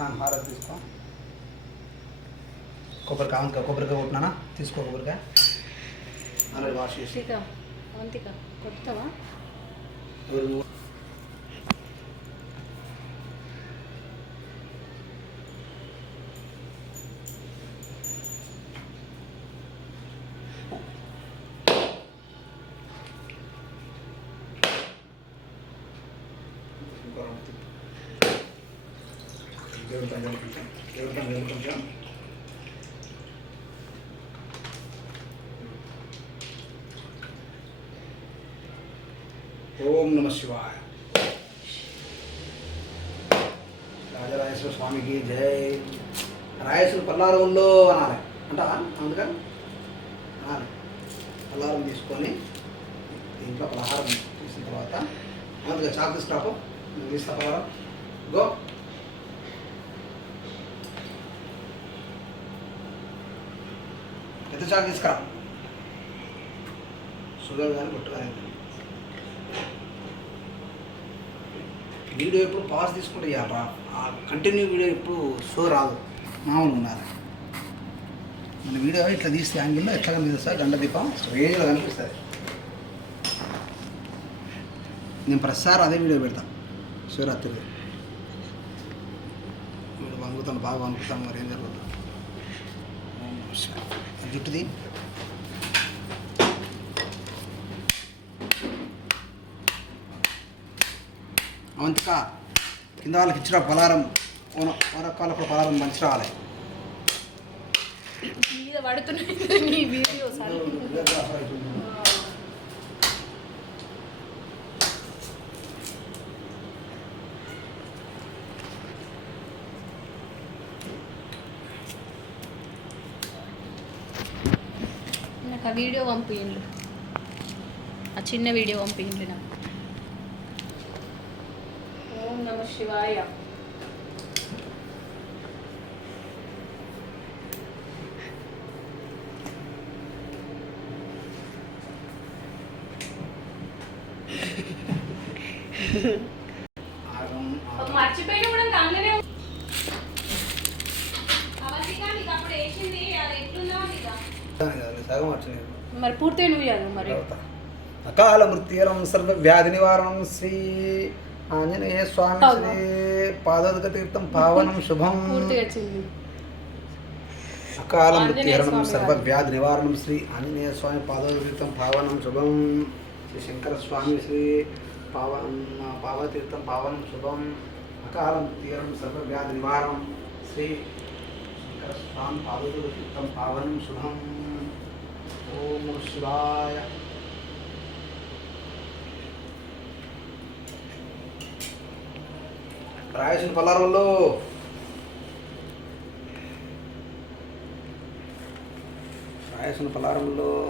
హారతి తీసుకో. కొబ్బరికాయ కొట్టినా తీసుకో. కొబ్బరికాయ ఆల్రెడీ వాష్ చేసి కొడతావా? కొంచెం ఓం నమ శివాయ. రాజరాజేశ్వర స్వామికి జై. రాయేశ్వర పల్లారంలో అనాలి అంట, అందుకని అనాలి. పల్లారం తీసుకొని ఇంట్లో పలహారం తీసిన తర్వాత అందుకే చాకు తీసుకురాపు. తీస్తా పల్లారం. గో. పెద్ద చాకు తీసుకురా. షుగర్ కానీ కొట్టు కానీ. వీడియో ఎప్పుడు పాజ్ తీసుకుంటే ఆ కంటిన్యూ వీడియో ఎప్పుడు షో రాదు, మామూలుగా ఉండాలి. మన వీడియో ఇట్లా తీస్తే యాంగిల్లో ఎట్లా కనిపిస్తుంది సార్? గంట దీపం రేంజ్లో కనిపిస్తుంది. నేను ప్రతిసారి అదే వీడియో పెడతాను. శివరాత్రి వీడు వంగుతాను, బాగా వంగుతాను. మరి ఏం జరుగుతుంది? జుట్టుది అవంతిక కింద వాళ్ళకి ఇచ్చిన పలారం వాళ్ళకు పలారం మంచి రావాలి. నాకు ఆ వీడియో పంపించండి, ఆ చిన్న వీడియో పంపించండి నాకు. ఓం నమ శివాయ. మర్చిపోయిన కూడా దానిలోనే మరి పూర్తిగా నువ్వు చదువు. మరి అకాల మృత్యురం సర్వ వ్యాధి నివారణం శ్రీ ఆంజనేయ స్వామి శ్రీ పాదోదక తీర్థం పావనం శుభం. అకాల మృత్యుహరణం సర్వ వ్యాధి నివారణం శ్రీ ఆంజనేయ స్వామి పాదోదక తీర్థం పావనం శుభం. శ్రీ శంకర స్వామి శ్రీ పావతీర్థం పావనం శుభం. అకాల మృత్యుహరణం సర్వ వ్యాధి నివారణం శ్రీ శంకర స్వామి పాదోదక తీర్థం పావనం శుభం. ఓం నమః శివాయ. రాయేశ్వర పల్లారంలో రాయేశ్వర పల్లారంలో